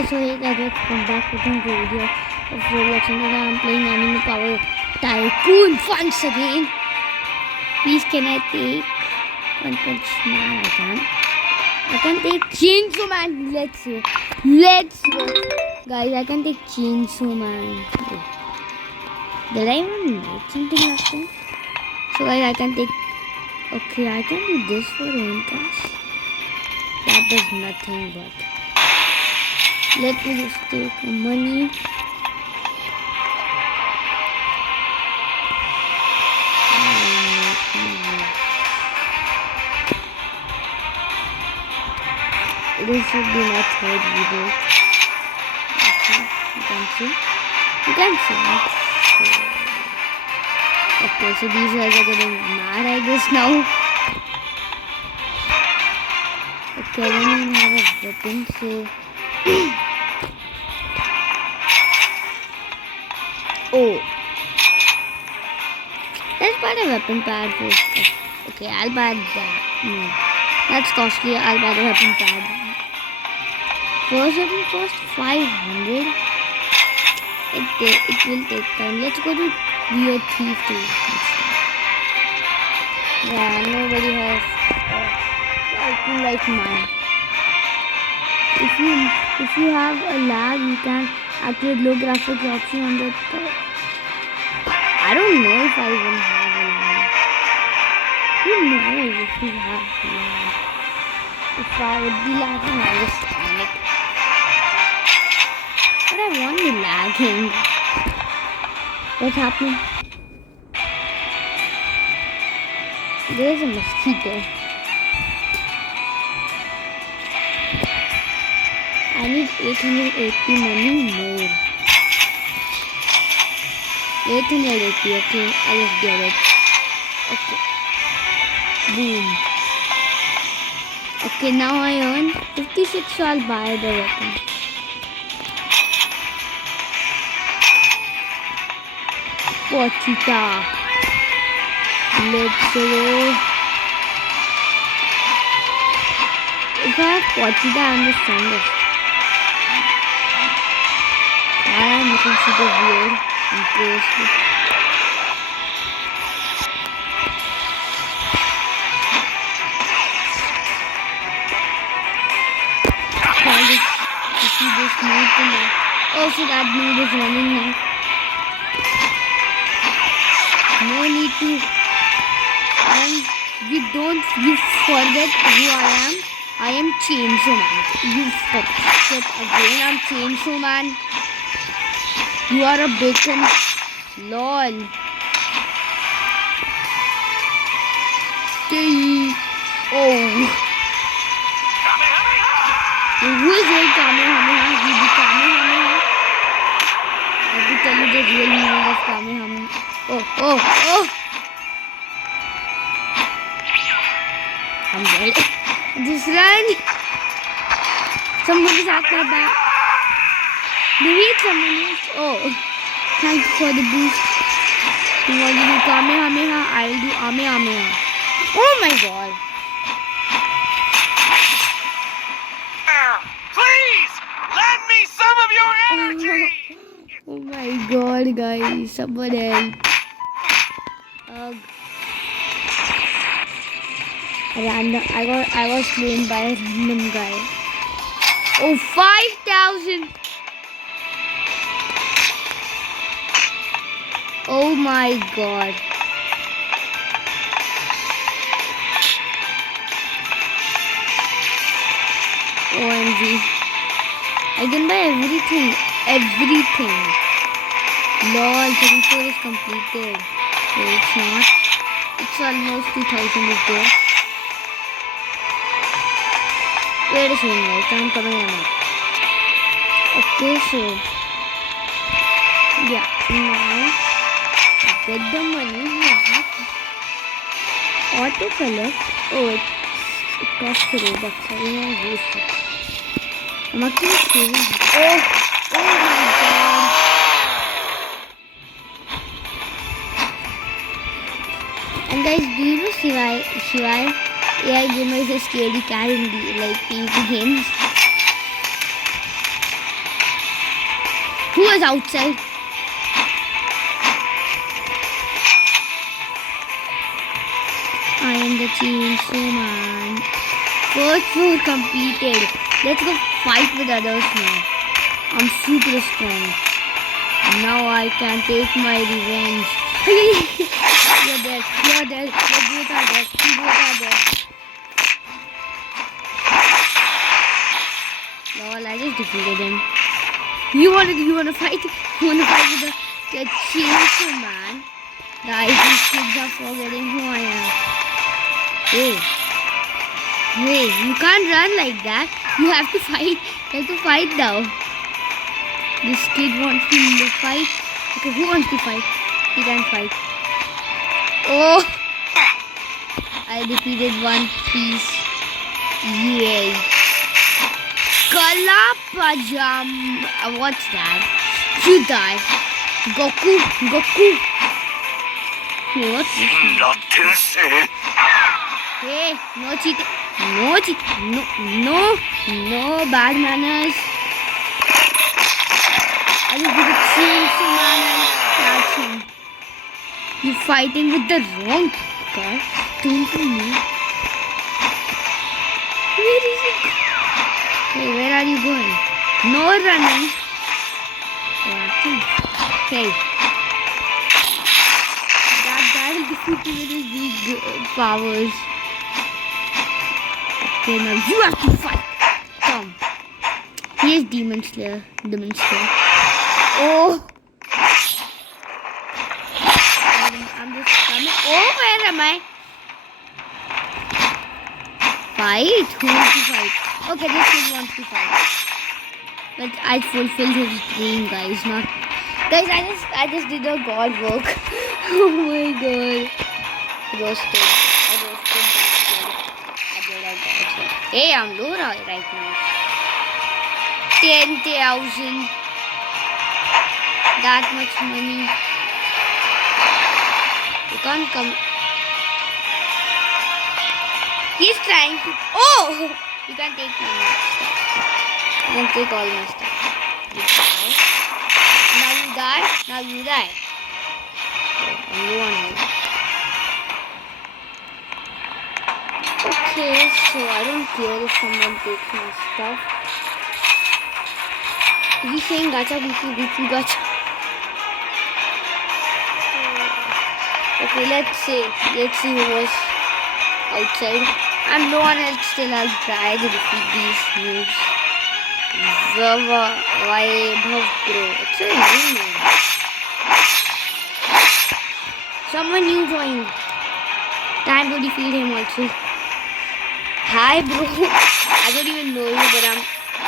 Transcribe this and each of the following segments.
Okay, so hey guys, welcome back with another video of Roblox, and today I'm playing Anime Power Tycoon once again. Please, can I take One Punch Man? I can take Chainsaw Man. Let's go, guys. I can take Chainsaw Man. Did I even make something last time? So guys, I can take. Okay, I can do this for one task. That does nothing but. Let me just take money. This should be my third video. Okay, you can see. Okay, so these guys are getting mad, I guess, now. Okay, I don't even have a weapon, so. Oh, let's buy a weapon pad first. Okay, I'll buy that. No, that's costly. I'll buy the weapon pad. First weapon cost 500. It will take time. Let's go to Weird Thief too. Yeah, nobody has something like mine. If you have a lag, you can activate low graphics option on the top. I don't know if I even have a lag. Who knows if you have a lag? If I would be lagging, I just panic. But I won't be lagging. What's happening? There's a mosquito. I need 880 money more. 880, okay, I'll just get it. Okay. Boom. Okay, now I earn 56, so I'll buy the weapon. Pochita. Let's go. If I have Pochita, I'm the strongest. I am looking super weird and crazy. You see this move to me. Oh, so that move is running now. No need to. You forget who I am. I am Chainsaw Man. You forget again. I'm Chainsaw Man. You are a bacon. LOL. Oh. Who is your Kamehameha? You be Kamehameha? I will tell you the real meaning of Kamehameha. Oh. I'm dead. Just run. Someone is at my back. Delete someone else. Oh. Thank you for the boost. You want to do Kamehameha? I'll do Amehameha. Oh my god. Please, lend me some of your energy. Oh my god, guys. Someone help. I was slain by a random guy. Oh, 5,000. Oh my god. OMG. I can buy everything. LOL, 34 is completed. Okay, it's not. It's almost 2,000 is there. Wait a second, guys. I'm coming on. Okay, so. Yeah, now. Get the money. Auto collect. Oh, it costs $3. I don't want to waste it. I'm actually saving it. Oh my god. And guys, do you know Shivai? AI gamer is a scary cat in the PvP games. Who is outside? I am the chainsaw man. First floor completed. Let's go fight with others now. I'm super strong. Now I can take my revenge. You're dead. You're dead. You both are dead. You both are dead. Lol, I just defeated him. You wanna fight? You wanna fight with the chainsaw man? Guys, these kids are forgetting who I am. Hey, you can't run like that. You have to fight. You have to fight now. This kid wants to fight. Okay, who wants to fight? He can fight. Oh, I defeated one piece. Yay. Kala Pajam. What's that? You die. Goku. Hey, what's this? Hey, no cheating. No bad manners. I just did a chainsaw man and catch him. You're fighting with the wrong guy. Don't you know? Where is he? Hey, where are you going? No running. Hey. That guy will defeat you with his big powers. Okay, now you have to fight. Come. He is Demon Slayer. Oh. I'm just coming. Oh, where am I? Fight? Who wants to fight? Okay, this kid wants to fight. But I fulfilled his dream, guys. Guys, I just did a god work. Oh my god. Roasted. I roasted that kid. I did a god work. Hey, I'm low right now. 10,000. That much money. You can't come. He's trying to. Oh! You can take my stuff. You can take all my stuff. You die. Now you die. Oh, I'm low on health. Okay, so I don't care if someone takes my stuff. He's saying gacha, guchu, gacha. Okay, let's see who was outside. I'm low on health still. I'll try to defeat these moves. Vaibhav Pro. It's a new name. Someone new joined. Time to defeat him also. Hi bro. I don't even know you, but I'm.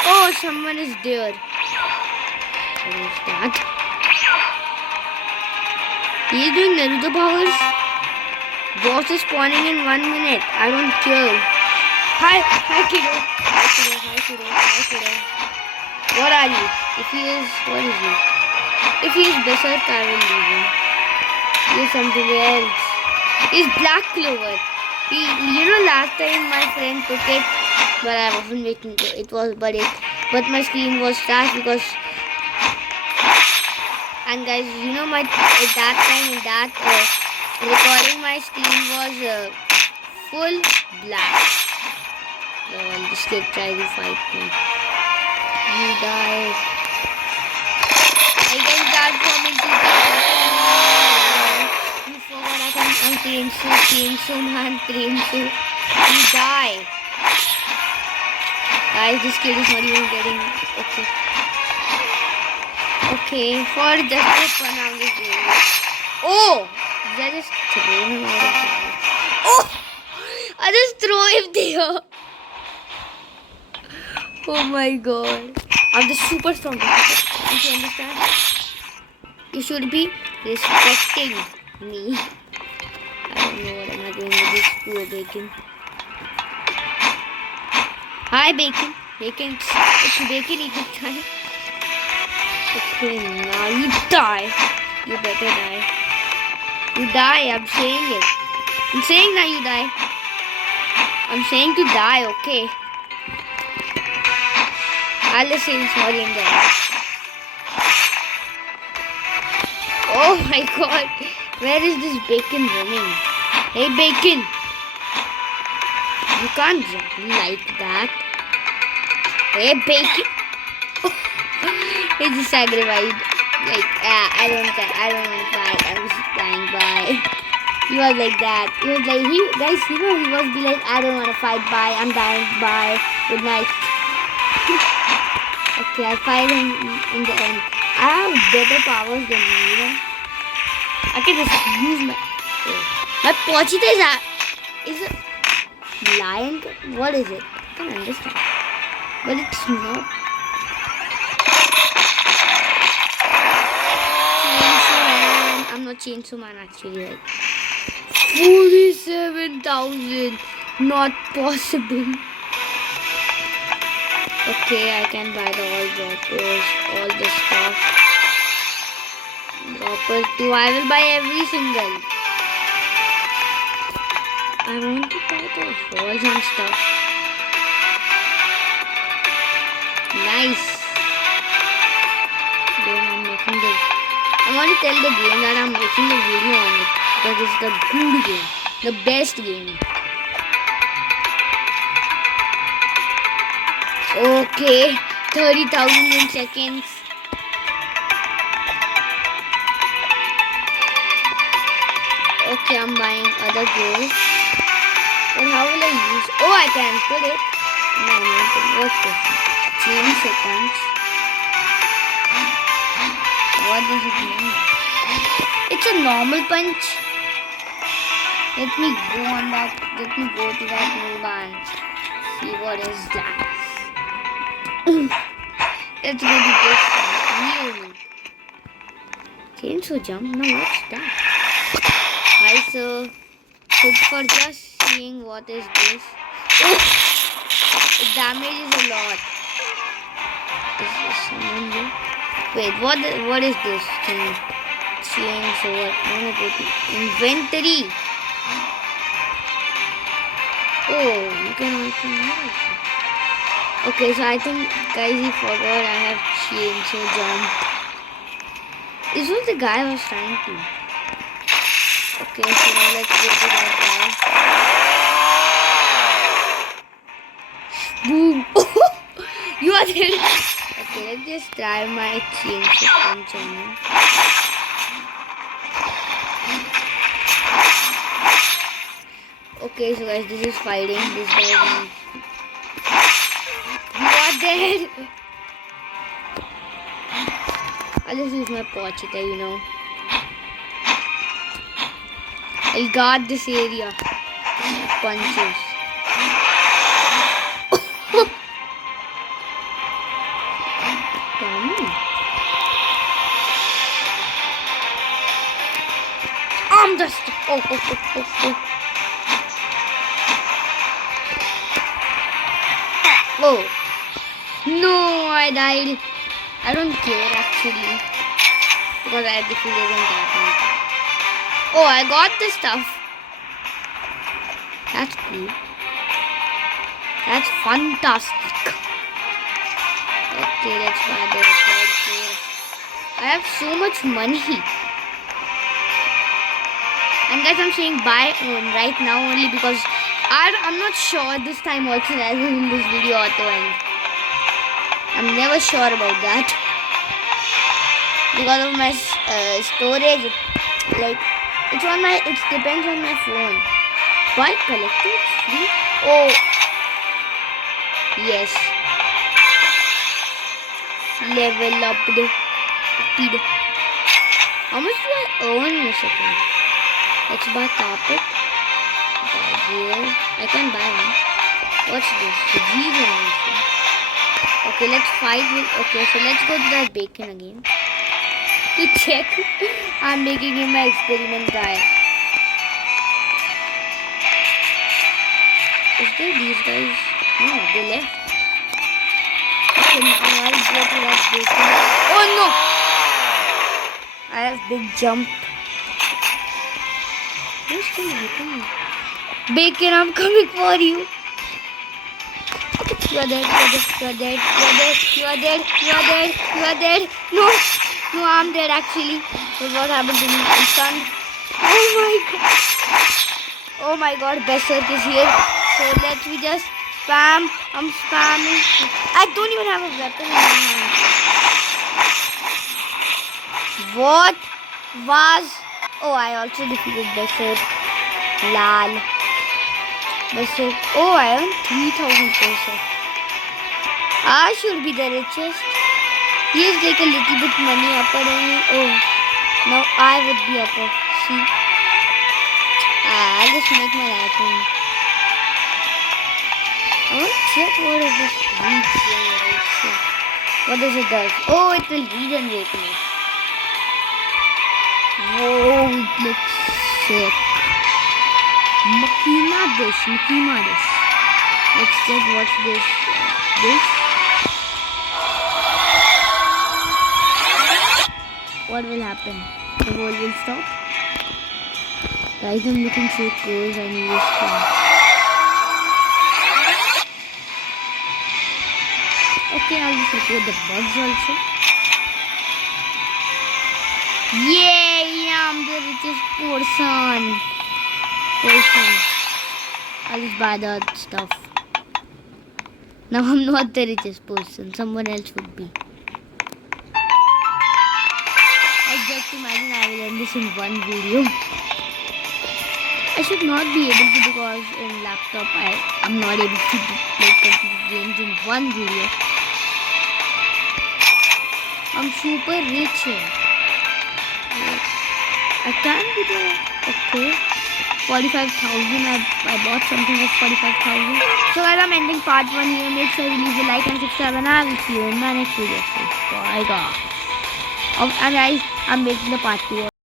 Oh, someone is there. What is that? He is doing Naruto powers. Boss is spawning in 1 minute. I don't care. Hi kiddo. What are you? What is he? If he is Berserk, I will leave him. He is something else. He's Black Clover. Last time my friend took it, but I wasn't making it. But my screen was trash because. And guys, at that time in that recording, my screen was full black. So this kid tried to fight me. You die. I can transform into you forgot I'm chainsaw man. You die. Guys, this kid is not even getting okay. Okay, for just fun, I'm just doing it. Oh! Did I just throw him out of the Oh! I just throw him there. Oh my god. I'm the super strong. Don't you understand? You should be respecting me. I don't know what am I doing with this poor bacon. Hi, bacon. It's bacon eating time. Okay, now you die. You better die. You die, I'm saying it. I'm saying that you die. I'm saying to die, okay? I'll just say sorry and die. my god. Where is this bacon running? Hey bacon. You can't run like that. Hey bacon. He just sacrificed. Like, I don't want to fight. I'm just dying. Bye. He was like that. He was like, he was be like, I don't want to fight. Bye. I'm dying. Bye. Good night. Okay, I fight him in the end. I have better powers than him, you know. I can just use my Pochita is a lion. What is it? I can't understand. But it's not. I'm not Chainsaw Man actually. Like 47,000. Not possible. Okay, I can buy the all droppers, all the stuff. Droppers too. I will buy every single. I want to buy the balls and stuff. Nice. Then I'm making this. I want to tell the game that I'm making a video on it because it's the good game, the best game. Okay, 30,000 in seconds. Okay, I'm buying other ghosts. But how will I use? Oh, I can put it. No, what's this? Change seconds. What does it mean? It's a normal punch. Let me go on that. Let me go to that move and see what is that. Let's go to this one. Chainsaw jump? No, what's that? Hi, sir. Good for just seeing what is this. Oh! It damages a lot. Is this someone here? Wait, what is this thing? Chainsaw. I wanna go to inventory. Oh, you can also use it. Okay, so I think, guys, you forgot I have Chainsaw jump. This was the guy I was trying to. Okay, so now let's go to that guy. Boom! You are there. Okay, let's just try my Chainsaw punch on him. Okay, so guys, this is fighting. This guy. You are dead. I'll just use my Pochita, you know. I'll guard this area. Punches. I'm just. Oh. Oh. No, I died. I don't care actually. Because I defeated him that much. Oh, I got this stuff. That's cool. That's fantastic. Okay, let's buy the record. I have so much money. And guys, I'm saying buy right now only because I'm not sure this time also as in this video or to end. I'm never sure about that. Because of my storage, like it depends on my phone. Buy collected free? Oh, yes. Level up the speed. How much do I earn in a second? Let's buy carpet. Buy gear. I can buy one. What's this? The G generation. Okay, let's fight with. Okay, so let's go to that bacon again. To check. I'm making him my experiment guy. Is there these guys? No, they left. Okay, now I'll go to that bacon. Oh no! I have big jump. Where's the bacon? Bacon, I'm coming for you. You are dead. No! No, I'm dead actually. But what happened to me? I'm stunned. Oh my god. Oh my god, Berserk is here. So let's we just spam. I'm spamming. I don't even have a weapon in my hand. What was? Oh, I also defeated Berserk. Lal. Berserk. Oh, I earned 3,000 Berserk. I should be the richest. Here's like a little bit money upper only. Oh, now I would be upper. See? I'll just make my icon. I want to check what is this regeneration. What does it do? Oh, it will regenerate me. Whoa, it looks sick. Makina dish. Let's check what's this. This? What will happen? The world will stop. Guys, I'm looking so close. I need this thing. Okay, I'll just report the bugs also. Yay! I'm the richest person. I'll just buy the stuff. Now I'm not the richest person. Someone else would be. I just imagine I will end this in one video. I should not be able to because in laptop I'm not able to play complete games in one video. I'm super rich here. I can be there. Okay. 45,000. I bought something for 45,000. So guys, I'm ending part 1 here. Make sure you leave a like and subscribe, and I will see you in my next video. Bye guys. And guys, I'm making the part 2.